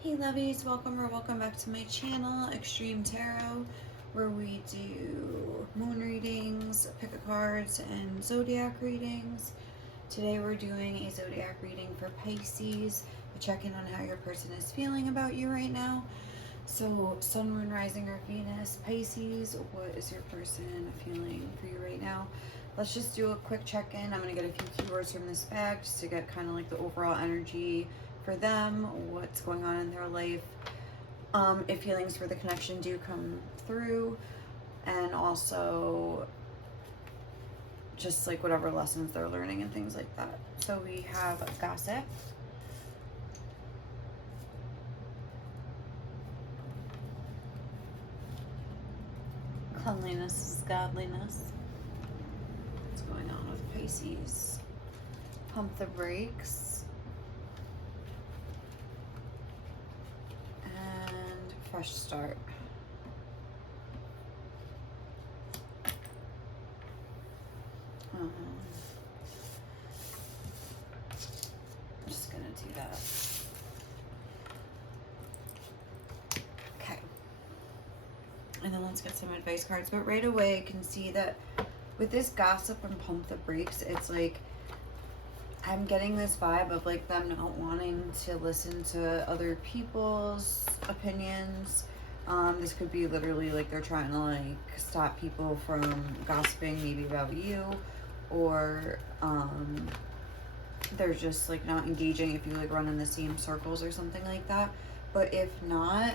Hey lovies, welcome or welcome back to my channel, Extreme Tarot, where we do moon readings, pick a cards, and zodiac readings. Today we're doing a zodiac reading for Pisces, a check-in on how your person is feeling about you right now. So sun, moon, rising, or Venus, Pisces, what is your person feeling for you right now? Let's just do a quick check-in. I'm going to get a few keywords from this bag just to get kind of like the overall energy for them, what's going on in their life, if feelings for the connection do come through, and also just like whatever lessons they're learning and things like that. So we have gossip, cleanliness is godliness. What's going on with Pisces? Pump the brakes, and fresh start. I'm just gonna do that. Okay. And then let's get some advice cards. But right away I can see that with this gossip and pump the brakes, it's like I'm getting this vibe of like them not wanting to listen to other people's opinions. This could be literally like they're trying to like stop people from gossiping maybe about you, or they're just like not engaging if you like run in the same circles or something like that. But if not,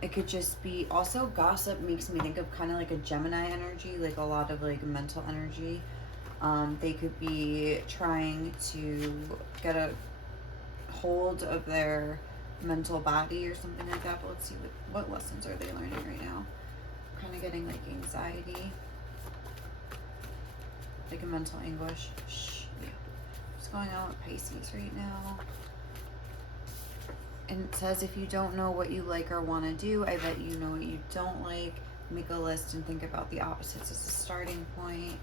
it could just be, also gossip makes me think of kind of like a Gemini energy, like a lot of like mental energy. They could be trying to get a hold of their mental body or something like that. But let's see what lessons are they learning right now. Kind of getting like anxiety, like a mental anguish. Yeah. What's going on with Pisces right now? And it says, if you don't know what you like or want to do, I bet you know what you don't like. Make a list and think about the opposites as a starting point.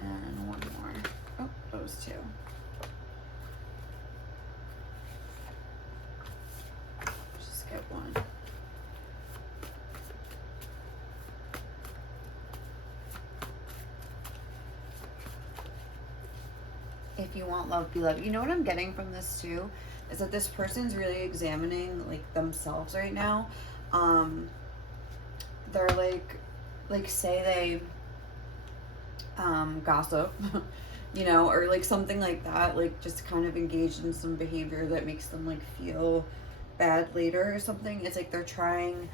And one more. Oh, those two. Just get one. If you want love, be loved. You know what I'm getting from this too? Is that this person's really examining like themselves right now. They're like say they gossip, you know, or like something like that, like just kind of engaged in some behavior that makes them like feel bad later or something. It's like they're trying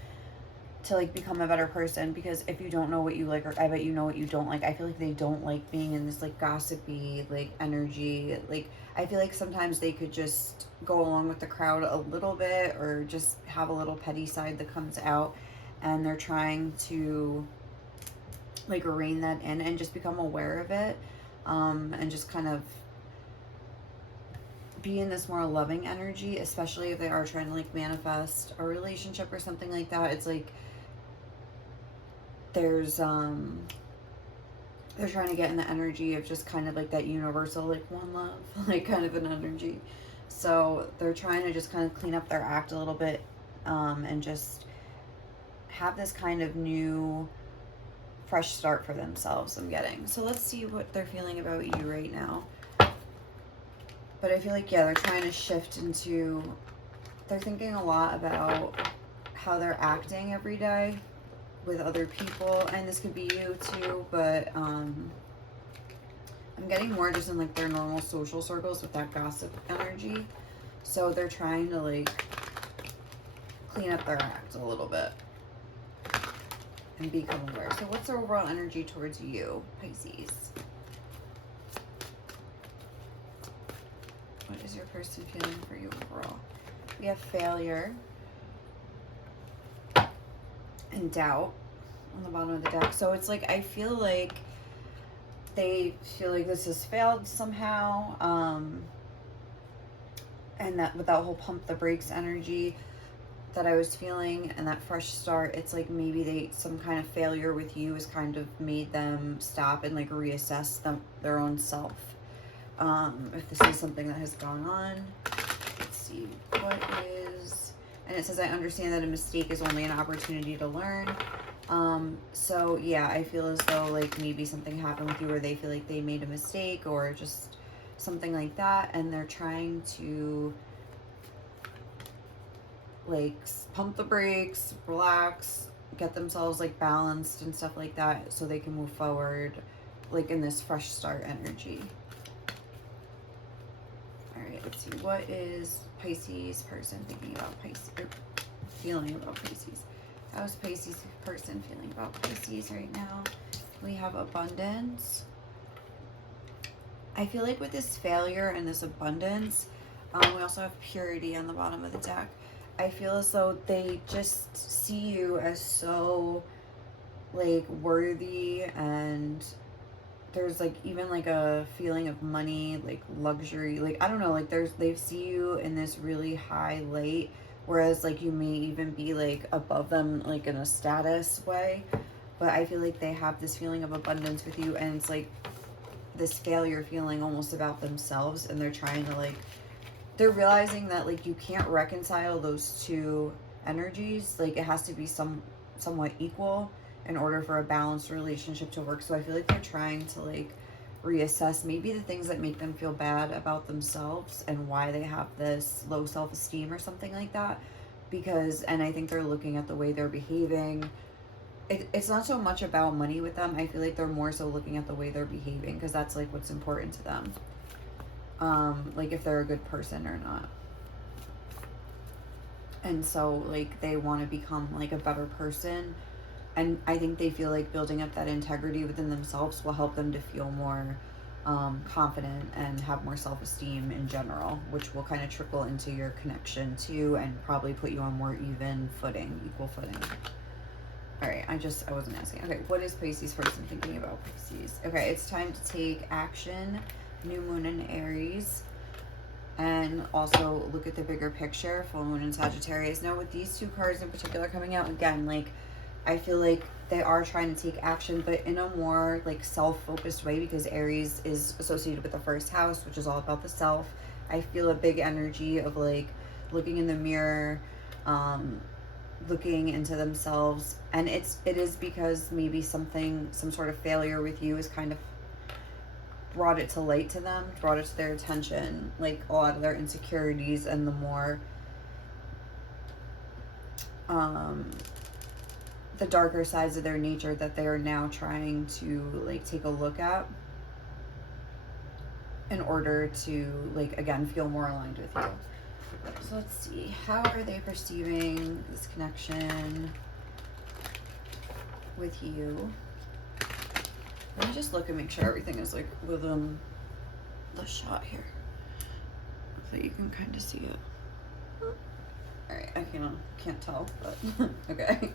to like become a better person, because if you don't know what you like, or I bet you know what you don't like, I feel like they don't like being in this like gossipy like energy. Like I feel like sometimes they could just go along with the crowd a little bit, or just have a little petty side that comes out, and they're trying to like rein that in and just become aware of it, and just kind of be in this more loving energy, especially if they are trying to like manifest a relationship or something like that. It's like there's they're trying to get in the energy of just kind of like that universal like one love like kind of an energy. So they're trying to just kind of clean up their act a little bit, and just have this kind of new fresh start for themselves, I'm getting. So let's see what they're feeling about you right now. But I feel like, yeah, they're trying to shift into, they're thinking a lot about how they're acting every day with other people, and this could be you too, but I'm getting more just in like their normal social circles with that gossip energy. So they're trying to like clean up their act a little bit and become aware. So what's their overall energy towards you, Pisces? What is your person feeling for you overall? We have failure and doubt on the bottom of the deck. So it's like, I feel like they feel like this has failed somehow. And that with that whole pump the brakes energy that I was feeling and that fresh start, it's like maybe some kind of failure with you has kind of made them stop and like reassess their own self. if this is something that has gone on. Let's see, what is, and it says, I understand that a mistake is only an opportunity to learn. So yeah, I feel as though like maybe something happened with you where they feel like they made a mistake or just something like that, and they're trying to like pump the brakes, relax, get themselves like balanced and stuff like that so they can move forward like in this fresh start energy. All right, let's see, what is Pisces person thinking about Pisces, or feeling about Pisces? How's Pisces person feeling about Pisces right now? We have abundance. I feel like with this failure and this abundance, we also have purity on the bottom of the deck. I feel as though they just see you as so like worthy, and there's like even like a feeling of money, like luxury, like I don't know, like they see you in this really high light, whereas like you may even be like above them like in a status way, but I feel like they have this feeling of abundance with you, and it's like this failure feeling almost about themselves, and they're trying to like, they're realizing that like you can't reconcile those two energies, like it has to be somewhat equal in order for a balanced relationship to work. So I feel like they're trying to like reassess maybe the things that make them feel bad about themselves and why they have this low self-esteem or something like that, because, and I think they're looking at the way they're behaving. It's not so much about money with them. I feel like they're more so looking at the way they're behaving, because that's like what's important to them. Like if they're a good person or not. And so like they want to become like a better person. And I think they feel like building up that integrity within themselves will help them to feel more confident and have more self-esteem in general, which will kind of trickle into your connection too, and probably put you on more even footing, equal footing. All right, I wasn't asking. Okay, what is Pisces person thinking about Pisces? Okay, it's time to take action. New moon in Aries. And also look at the bigger picture, full moon in Sagittarius. Now with these two cards in particular coming out, again, like I feel like they are trying to take action, but in a more like self-focused way, because Aries is associated with the first house, which is all about the self. I feel a big energy of like looking in the mirror, looking into themselves, and it is because maybe some sort of failure with you is kind of brought it to light to them, brought it to their attention, like a lot of their insecurities and the more the darker sides of their nature that they are now trying to like take a look at in order to like again feel more aligned with you. So let's see, how are they perceiving this connection with you? Let me just look and make sure everything is like within the shot here, so you can kind of see it. All right, I can't tell, but okay.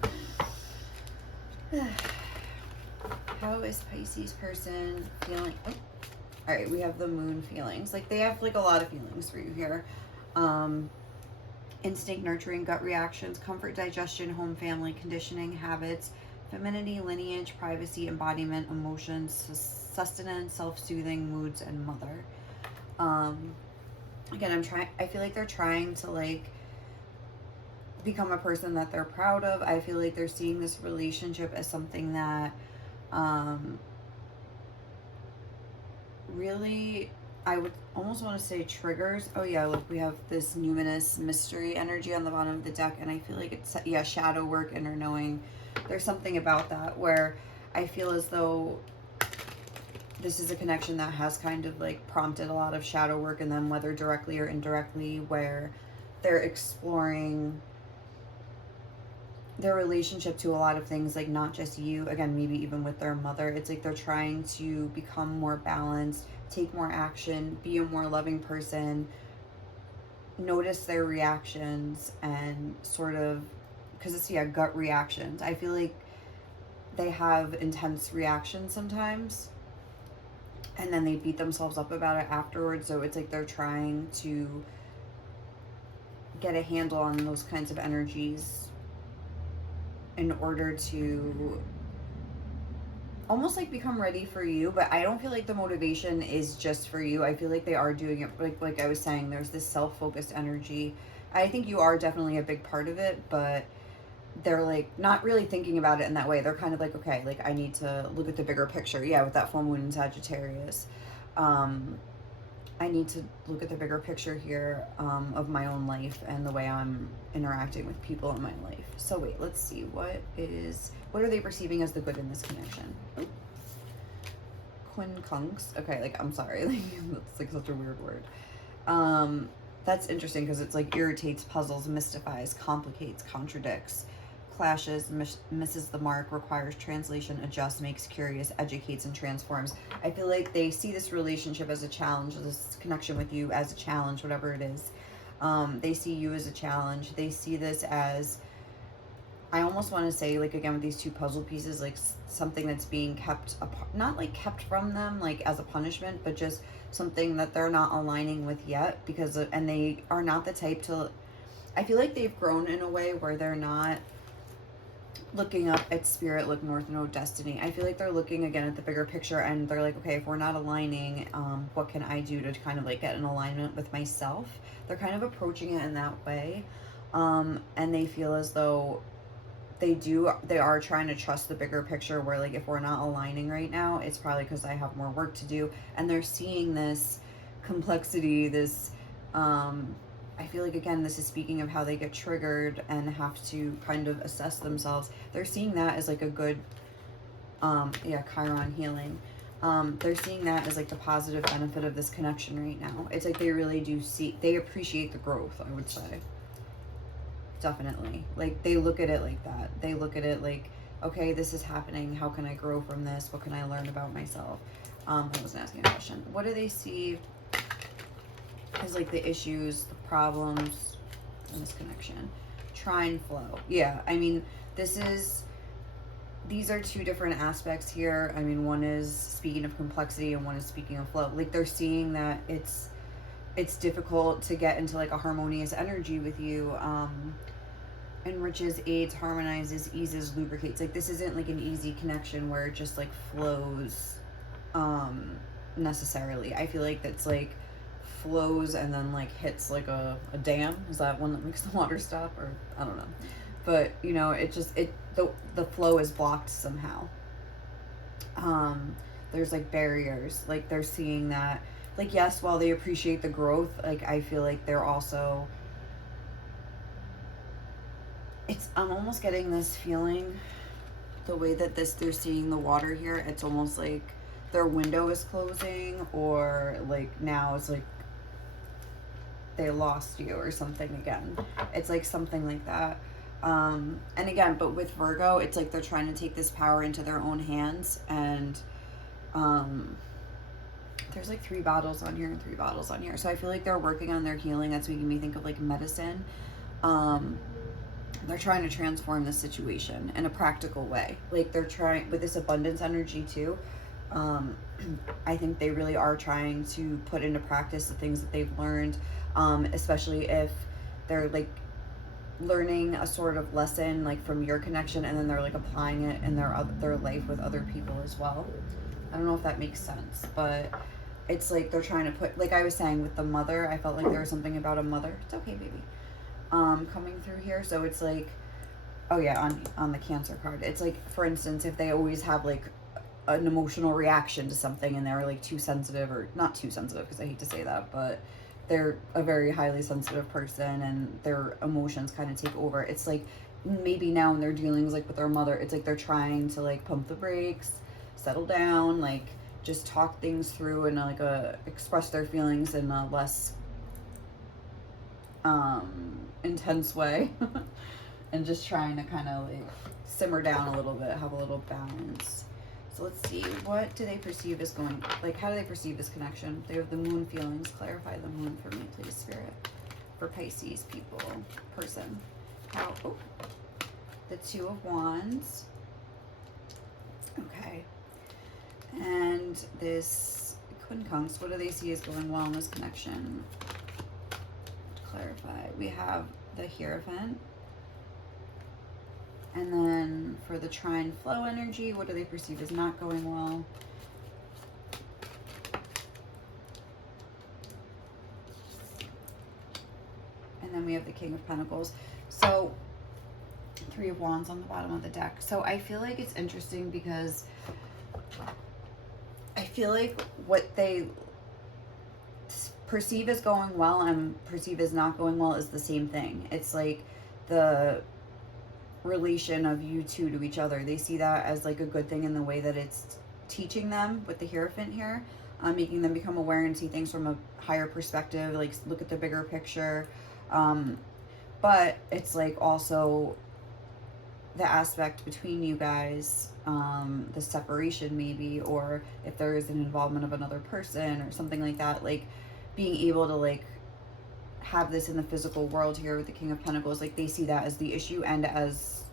How is Pisces person feeling? Oh, all right, we have the moon feelings. Like they have like a lot of feelings for you here. Instinct, nurturing, gut reactions, comfort, digestion, home, family, conditioning, habits, femininity, lineage, privacy, embodiment, emotions, sustenance, self-soothing, moods, and mother. Again, I feel like they're trying to like become a person that they're proud of. I feel like they're seeing this relationship as something that really, I would almost want to say triggers. Oh yeah, look, we have this numinous mystery energy on the bottom of the deck, and I feel like it's, yeah, shadow work, inner knowing. There's something about that where I feel as though this is a connection that has kind of like prompted a lot of shadow work in them, whether directly or indirectly, where they're exploring their relationship to a lot of things, like not just you, again, maybe even with their mother. It's like they're trying to become more balanced, take more action, be a more loving person, notice their reactions, and sort of, because it's, yeah, gut reactions. I feel like they have intense reactions sometimes, and then they beat themselves up about it afterwards. So it's like they're trying to get a handle on those kinds of energies in order to almost like become ready for you, but I don't feel like the motivation is just for you. I feel like they are doing it like I was saying, there's this self-focused energy. I think you are definitely a big part of it, but they're like not really thinking about it in that way. They're kind of like, okay, like I need to look at the bigger picture. Yeah, with that full moon in Sagittarius. I need to look at the bigger picture here, of my own life and the way I'm interacting with people in my life. So wait, let's see. What are they perceiving as the good in this connection? Oh. Quincunx. Okay, like, I'm sorry. Like, that's like such a weird word. That's interesting because it's like irritates, puzzles, mystifies, complicates, contradicts, clashes, misses the mark, requires translation, adjusts, makes curious, educates, and transforms. I feel like they see this relationship as a challenge, this connection with you as a challenge, whatever it is. They see you as a challenge. They see this as, I almost want to say, like, again, with these two puzzle pieces, like something that's being kept apart, not like kept from them, like as a punishment, but just something that they're not aligning with yet, because, and they are not the type to, I feel like they've grown in a way where they're not looking up at spirit, look north, no destiny. I feel like they're looking again at the bigger picture, and they're like, okay, if we're not aligning, what can I do to kind of like get in alignment with myself? They're kind of approaching it in that way. And they feel as though they are trying to trust the bigger picture, where like if we're not aligning right now, it's probably because I have more work to do. And they're seeing this complexity, this I feel like, again, this is speaking of how they get triggered and have to kind of assess themselves. They're seeing that as like a good Chiron healing. They're seeing that as like the positive benefit of this connection right now. It's like they really do see, they appreciate the growth, I would say. Definitely. Like, they look at it like that. They look at it like, okay, this is happening. How can I grow from this? What can I learn about myself? I wasn't asking a question. What do they see as like the issues, the problems in this connection? Trine flow. Yeah, I mean, these are two different aspects here. I mean, one is speaking of complexity and one is speaking of flow. Like, they're seeing that it's difficult to get into like a harmonious energy with you. Enriches, aids, harmonizes, eases, lubricates. Like, this isn't like an easy connection where it just like flows necessarily. I feel like that's like flows and then like hits like a dam. Is that one that makes the water stop? Or I don't know. But you know, the flow is blocked somehow. There's like barriers. Like, they're seeing that, like, yes, while they appreciate the growth, like I feel like they're also, I'm almost getting this feeling, the way that they're seeing the water here, it's almost like their window is closing, or like now it's like they lost you or something again. It's like something like that. And again, but with Virgo, it's like they're trying to take this power into their own hands, and there's like 3 bottles on here and 3 bottles on here. So I feel like they're working on their healing. That's making me think of like medicine. They're trying to transform the situation in a practical way. Like, they're trying with this abundance energy too. I think they really are trying to put into practice the things that they've learned, especially if they're like learning a sort of lesson like from your connection, and then they're like applying it in their life with other people as well. I don't know if that makes sense, but it's like they're trying to put, like I was saying with the mother, I felt like there was something about a mother. It's okay, baby. Coming through here. So it's like, oh yeah, on the Cancer card, it's like, for instance, if they always have like an emotional reaction to something and they're like too sensitive, or not too sensitive because I hate to say that, but they're a very highly sensitive person and their emotions kind of take over. It's like maybe now in their dealings like with their mother, it's like they're trying to like pump the brakes, settle down, like just talk things through, and like express their feelings in a less intense way. And just trying to kind of like simmer down a little bit, have a little balance. So let's see, what do they perceive as going, like, how do they perceive this connection? They have the moon feelings. Clarify the moon for me, please, Spirit. For Pisces people, person. How, oh, the 2 of Wands. Okay. And this Quincunx, what do they see as going well in this connection? Clarify. We have the Hierophant. And then for the trine flow energy, what do they perceive as not going well? And then we have the King of Pentacles. So 3 of Wands on the bottom of the deck. So I feel like it's interesting because I feel like what they perceive as going well and perceive as not going well is the same thing. It's like the relation of you two to each other. They see that as like a good thing in the way that it's teaching them with the Hierophant here, making them become aware and see things from a higher perspective, like look at the bigger picture. But it's like also the aspect between you guys, the separation maybe, or if there is an involvement of another person or something like that, like being able to like have this in the physical world here with the King of Pentacles, like they see that as the issue and as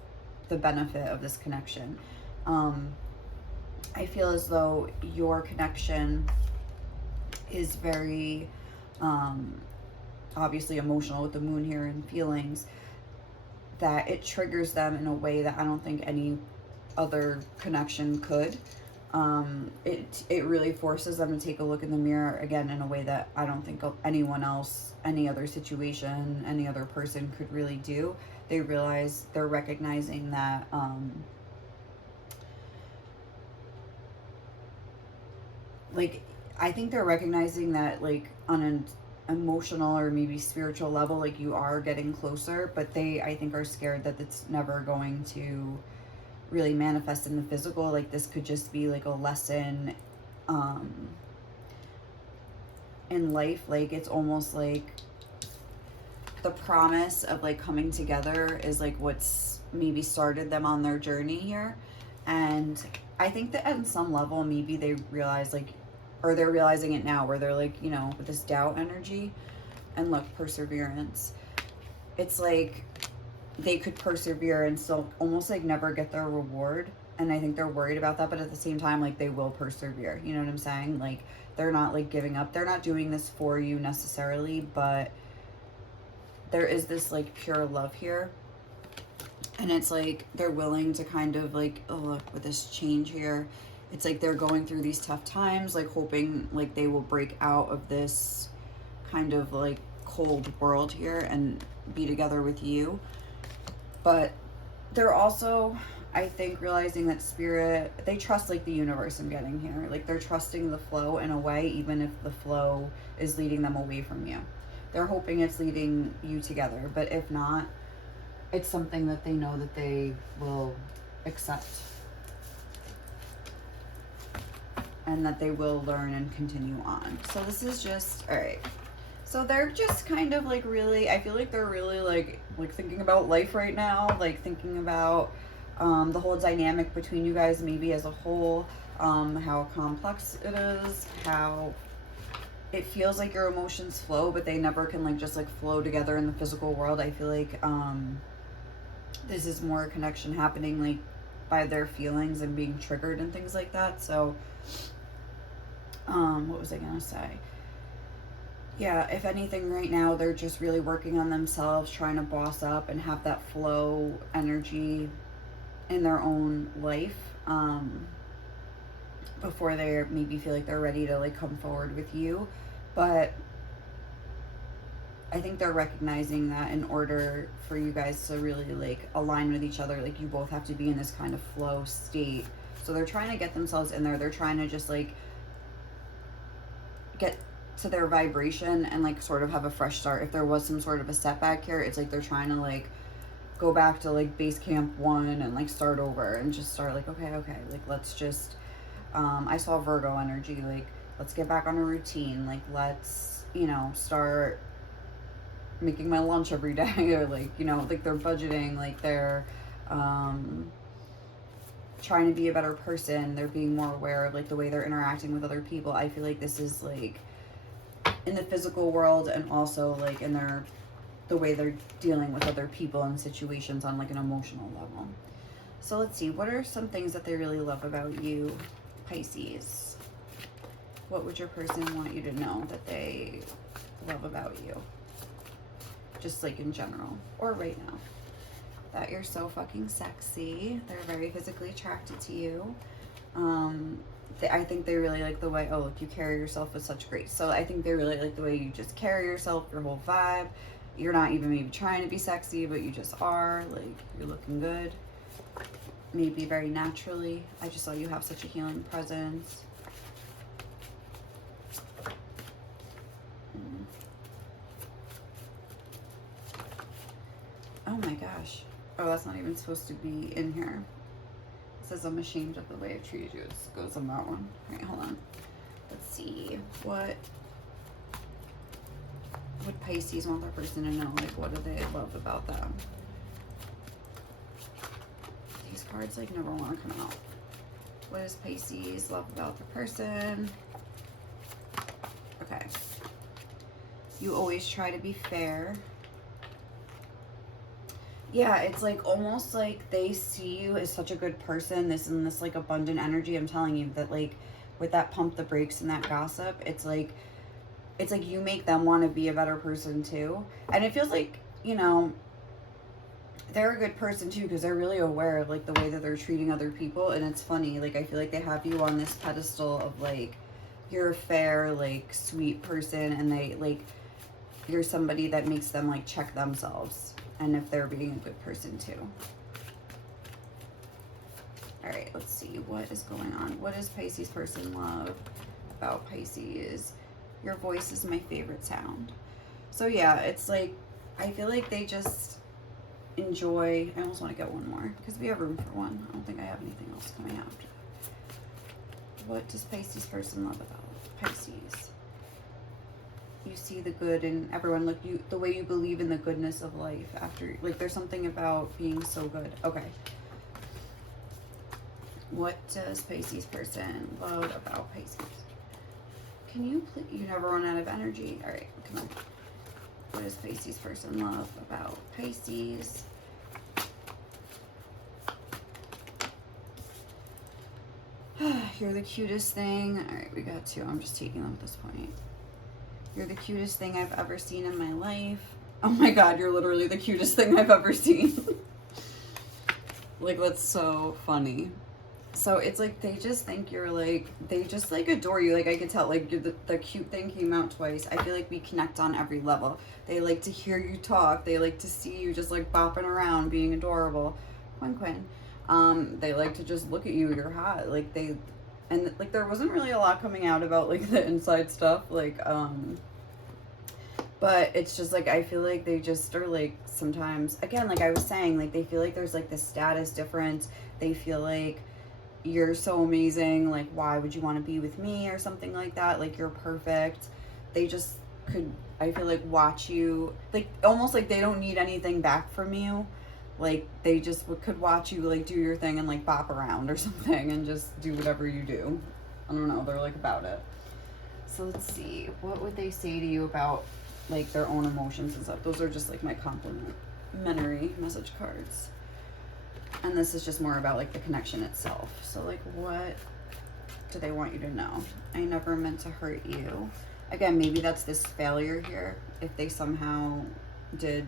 the benefit of this connection. I feel as though your connection is very obviously emotional with the moon here and feelings, that it triggers them in a way that I don't think any other connection could. It really forces them to take a look in the mirror again in a way that I don't think anyone else, any other situation, any other person could really do. They realize, they're recognizing that like I think they're recognizing that like on an emotional or maybe spiritual level, like you are getting closer, but they, I think, are scared that it's never going to really manifest in the physical. Like this could just be like a lesson in life. Like it's almost like the promise of like coming together is like what's maybe started them on their journey here. And I think that at some level maybe they realize like, or they're realizing it now, where they're like, you know, with this doubt energy. And look, perseverance. It's like they could persevere and still almost like never get their reward. And I think they're worried about that, but at the same time, like they will persevere. You know what I'm saying? Like they're not like giving up. They're not doing this for you necessarily, but there is this like pure love here. And it's like they're willing to kind of like, oh look, with this change here, it's like they're going through these tough times, like hoping like they will break out of this kind of like cold world here and be together with you. But they're also, I think, realizing that spirit, they trust like the universe I'm getting here. Like they're trusting the flow in a way, even if the flow is leading them away from you. They're hoping it's leading you together. But if not, it's something that they know that they will accept. And that they will learn and continue on. So this is just, all right. So they're just kind of like really, I feel like they're really like thinking about life right now, like thinking about the whole dynamic between you guys maybe as a whole, how complex it is, how it feels like your emotions flow, but they never can like just like flow together in the physical world. I feel like this is more connection happening like by their feelings and being triggered and things like that. So what was I gonna say? Yeah, if anything right now, they're just really working on themselves, trying to boss up and have that flow energy in their own life before they maybe feel like they're ready to like come forward with you. But I think they're recognizing that in order for you guys to really like align with each other, like you both have to be in this kind of flow state. So they're trying to get themselves in there. They're trying to just like get to their vibration and like sort of have a fresh start. If there was some sort of a setback here, it's like they're trying to like go back to like base camp 1 and like start over and just start like, okay, like let's just I saw Virgo energy, like let's get back on a routine, like let's, you know, start making my lunch every day, or like, you know, like they're budgeting, like they're trying to be a better person, they're being more aware of like the way they're interacting with other people. I feel like this is like in the physical world and also like in the way they're dealing with other people and situations on like an emotional level. So let's see, what are some things that they really love about you, Pisces? What would your person want you to know that they love about you? Just like in general or right now. that you're so fucking sexy. They're very physically attracted to you. I think they really like the way, oh, look, you carry yourself with such grace. So I think they really like the way you just carry yourself, your whole vibe. You're not even maybe trying to be sexy, but you just are. Like, you're looking good. Maybe very naturally. I just saw you have such a healing presence. Oh my gosh. Oh, that's not even supposed to be in here. It says I'm ashamed of the way I've treated you. It goes on that one. All right, hold on. Let's see. What would Pisces want their person to know? Like, what do they love about them? These cards, like, never want to come out. What does Pisces love about the person? Okay. You always try to be fair. Yeah, it's like almost like they see you as such a good person. This and this like abundant energy. I'm telling you that, like, with that pump the brakes and that gossip, it's like you make them want to be a better person too. And it feels like, you know, they're a good person too, because they're really aware of like the way that they're treating other people. And it's funny, like, I feel like they have you on this pedestal of like, you're a fair, like, sweet person, and they like, you're somebody that makes them like check themselves and if they're being a good person too. All right, let's see what is going on. What does Pisces person love about Pisces? Your voice is my favorite sound. So yeah, it's like, I feel like they just enjoy. I almost want to get one more because we have room for one. I don't think I have anything else coming after. What does Pisces person love about Pisces? You see the good in everyone. Look, you, the way you believe in the goodness of life after, like, there's something about being so good. Okay. What does Pisces person love about Pisces? Can you please, you never run out of energy. All right, come on. What does Pisces person love about Pisces? You're the cutest thing. All right, we got two. I'm just taking them at this point. You're the cutest thing I've ever seen in my life. Oh my God, you're literally the cutest thing I've ever seen. Like, that's so funny. So it's like, they just think you're like, they just like adore you. Like, I could tell, like, the cute thing came out twice. I feel like we connect on every level. They like to hear you talk. They like to see you just like bopping around, being adorable. Quinn. They like to just look at you. You're hot. Like, they, and like, there wasn't really a lot coming out about like the inside stuff. Like, but it's just like, I feel like they just are like, sometimes, again, like I was saying, like, they feel like there's like this status difference. They feel like you're so amazing. Like, why would you want to be with me or something like that? Like, you're perfect. They just could, I feel like, watch you, like, almost like they don't need anything back from you. Like, they just could watch you, like, do your thing and, like, bop around or something and just do whatever you do. I don't know. They're, like, about it. So let's see. What would they say to you about, like, their own emotions and stuff? Those are just, like, my complimentary message cards. And this is just more about, like, the connection itself. So, like, what do they want you to know? I never meant to hurt you. Again, maybe that's this failure here. If they somehow did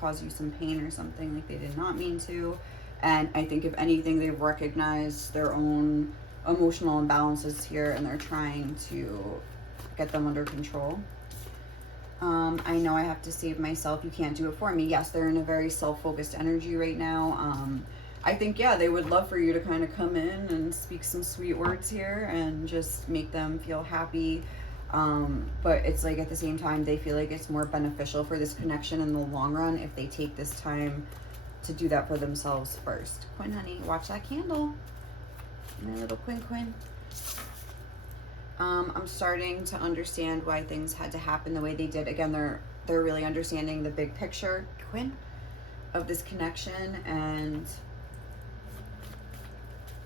cause you some pain or something, like they did not mean to. And I think if anything, they've recognized their own emotional imbalances here, and they're trying to get them under control. I know I have to save myself. You can't do it for me. Yes, they're in a very self-focused energy right now. I think, yeah, they would love for you to kind of come in and speak some sweet words here and just make them feel happy. But it's like, at the same time, they feel like it's more beneficial for this connection in the long run if they take this time to do that for themselves first. Quinn, honey, watch that candle. My little Quinn. I'm starting to understand why things had to happen the way they did. Again, they're really understanding the big picture, Quinn, of this connection, and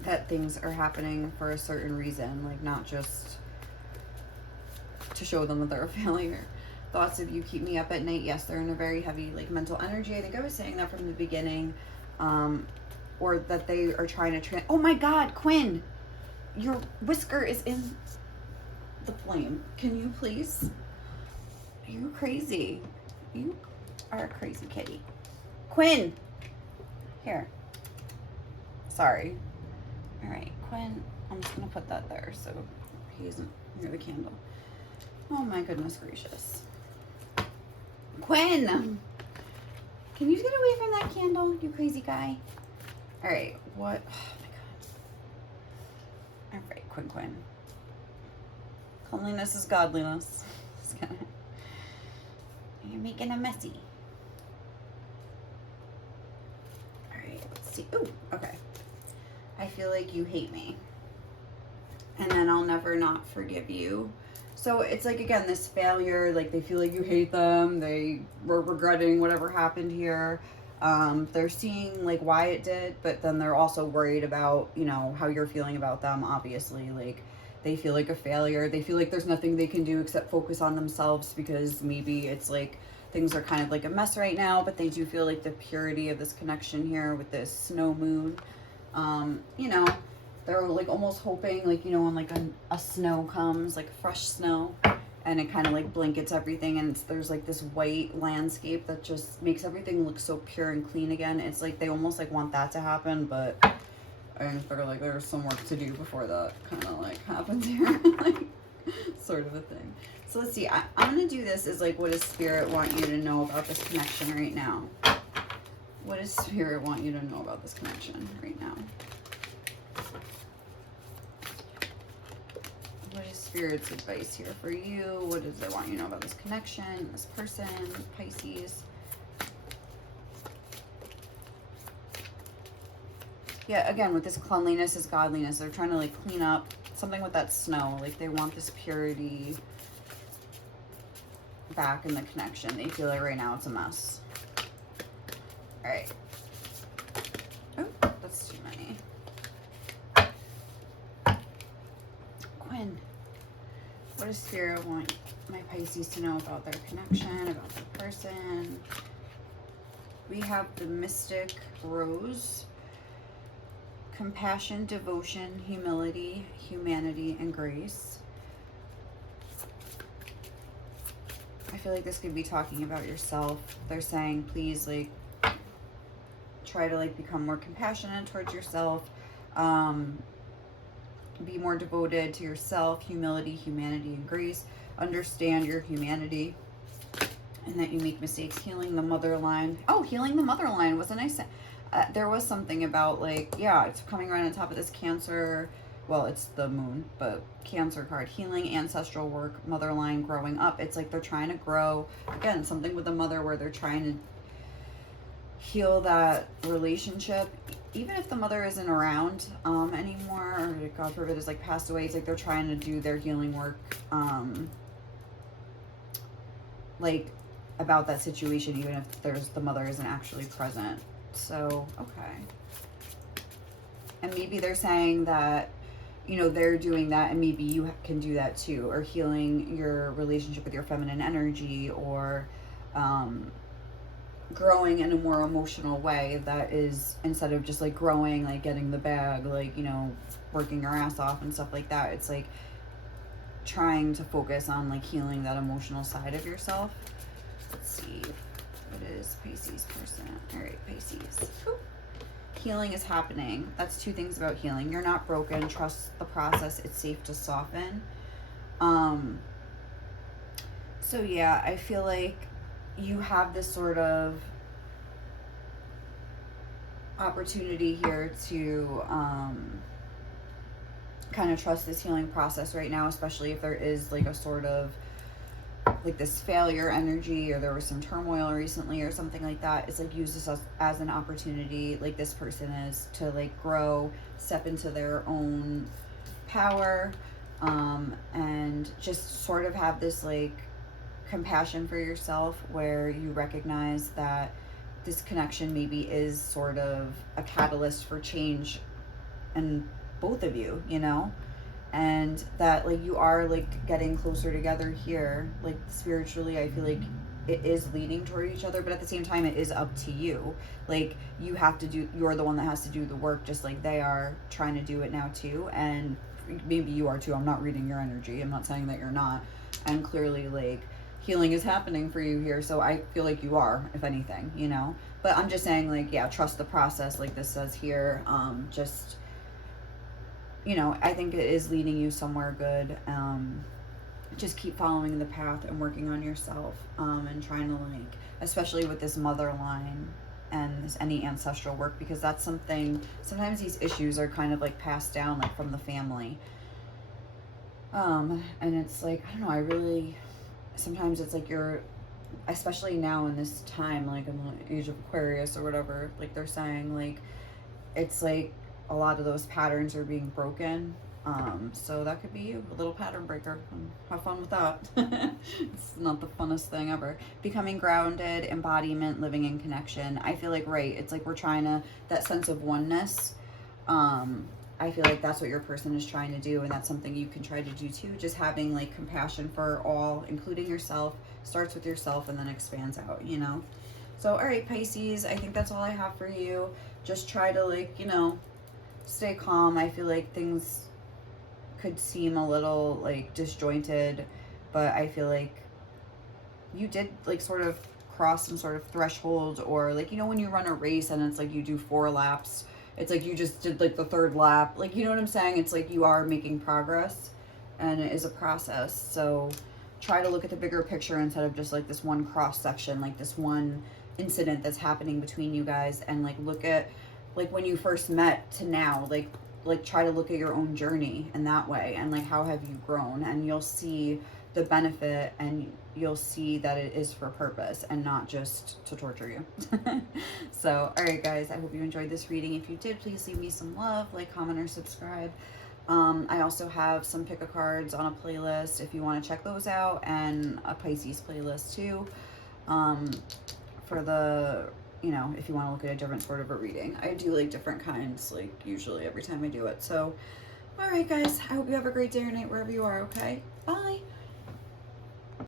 that things are happening for a certain reason, like not just to show them that they're a failure. Thoughts of you keep me up at night. Yes, they're in a very heavy, like, mental energy. I think I was saying that from the beginning. Or that they are trying to oh my God, Quinn, your whisker is in the flame. Can you please? Are you crazy? You are a crazy kitty. Quinn, Here. Sorry. All right, Quinn, I'm just gonna put that there so he isn't near the candle. Oh my goodness gracious. Quinn! Can you get away from that candle, you crazy guy? All right, what? Oh my God. All right, Quinn. Cleanliness is godliness. You're making a messy. All right, let's see. Ooh, okay. I feel like you hate me. And then I'll never not forgive you. So it's like, again, this failure, like they feel like you hate them. They were regretting whatever happened here. They're seeing like why it did, but then they're also worried about, you know, how you're feeling about them, obviously. Like they feel like a failure. They feel like there's nothing they can do except focus on themselves because maybe it's like things are kind of like a mess right now, but they do feel like the purity of this connection here with this snow moon. You know, they're like almost hoping, like, you know, when like a snow comes, like fresh snow, and it kind of like blankets everything, and there's like this white landscape that just makes everything look so pure and clean again. It's like they almost like want that to happen, but I figure like there's some work to do before that kind of like happens here. Like sort of a thing. So let's see, I'm gonna do this as like, what does Spirit want you to know about this connection right now? What does Spirit want you to know about this connection right now? What is Spirit's advice here for you? What does it want you to know about this connection, this person, Pisces? Yeah, again, with this cleanliness is godliness. They're trying to like clean up something with that snow. Like they want this purity back in the connection. They feel like right now it's a mess. All right. Oh, that's too many. Quinn, what does Spirit want my Pisces to know about their connection, about the person? We have the Mystic Rose. Compassion, devotion, humility, humanity, and grace. I feel like this could be talking about yourself. They're saying, please, like, try to, like, become more compassionate towards yourself. Be more devoted to yourself, humility, humanity, and grace. Understand your humanity and that you make mistakes. Healing the mother line. Oh, healing the mother line. Wasn't I saying? There was something about like, yeah, it's coming right on top of this Cancer. Well, it's the moon, but Cancer card. Healing, ancestral work, mother line, growing up. It's like they're trying to grow. Again, something with the mother where they're trying to heal that relationship. Even if the mother isn't around anymore, or God forbid is like passed away, it's like they're trying to do their healing work like about that situation, even if the mother isn't actually present. So, okay. And maybe they're saying that, you know, they're doing that and maybe you can do that too, or healing your relationship with your feminine energy, or growing in a more emotional way that is, instead of just like growing, like getting the bag, like, you know, working your ass off and stuff like that. It's like trying to focus on like healing that emotional side of yourself. Let's see. What is Pisces person? All right, Pisces. Whew. Healing is happening. That's two things about healing. You're not broken. Trust the process. It's safe to soften. So yeah, I feel like you have this sort of opportunity here to kind of trust this healing process right now, especially if there is like a sort of like this failure energy, or there was some turmoil recently or something like that. It's like use this as an opportunity, like this person is, to like grow, step into their own power, and just sort of have this like compassion for yourself, where you recognize that this connection maybe is sort of a catalyst for change in both of you, you know? And that like you are like getting closer together here, like spiritually. I feel like it is leading toward each other, but at the same time it is up to you. Like you're the one that has to do the work, just like they are trying to do it now too. And maybe you are too. I'm not reading your energy. I'm not saying that you're not. And clearly like healing is happening for you here. So I feel like you are, if anything, you know. But I'm just saying, like, yeah, trust the process, like this says here. Just, you know, I think it is leading you somewhere good. Just keep following the path and working on yourself, and trying to, like, especially with this mother line and this any ancestral work, because that's something, sometimes these issues are kind of like passed down, like, from the family. And it's like, I don't know, I really, sometimes it's like you're, especially now in this time, like in the age of Aquarius or whatever, like they're saying, like, it's like a lot of those patterns are being broken. So that could be you, a little pattern breaker. Have fun with that. It's not the funnest thing ever. Becoming grounded, embodiment, living in connection. I feel like, right, it's like we're trying to, that sense of oneness. I feel like that's what your person is trying to do, and that's something you can try to do too. Just having, like, compassion for all, including yourself. Starts with yourself and then expands out, you know? So, all right, Pisces, I think that's all I have for you. Just try to, like, you know, stay calm. I feel like things could seem a little, like, disjointed, but I feel like you did, like, sort of cross some sort of threshold, or, like, you know, when you run a race and it's like you do 4 laps, it's like you just did, like, the 3rd lap, like, you know what I'm saying? It's like you are making progress, and it is a process. So try to look at the bigger picture instead of just, like, this one cross section, like this one incident that's happening between you guys, and, like, look at, like, when you first met to now, like try to look at your own journey in that way, and, like, how have you grown, and you'll see the benefit, and you'll see that it is for purpose and not just to torture you. So, all right, guys, I hope you enjoyed this reading. If you did, please leave me some love, like, comment, or subscribe. I also have some pick a cards on a playlist if you want to check those out, and a Pisces playlist too, for the, you know, if you want to look at a different sort of a reading. I do, like, different kinds, like, usually every time I do it. So, all right, guys, I hope you have a great day or night wherever you are, okay? Bye.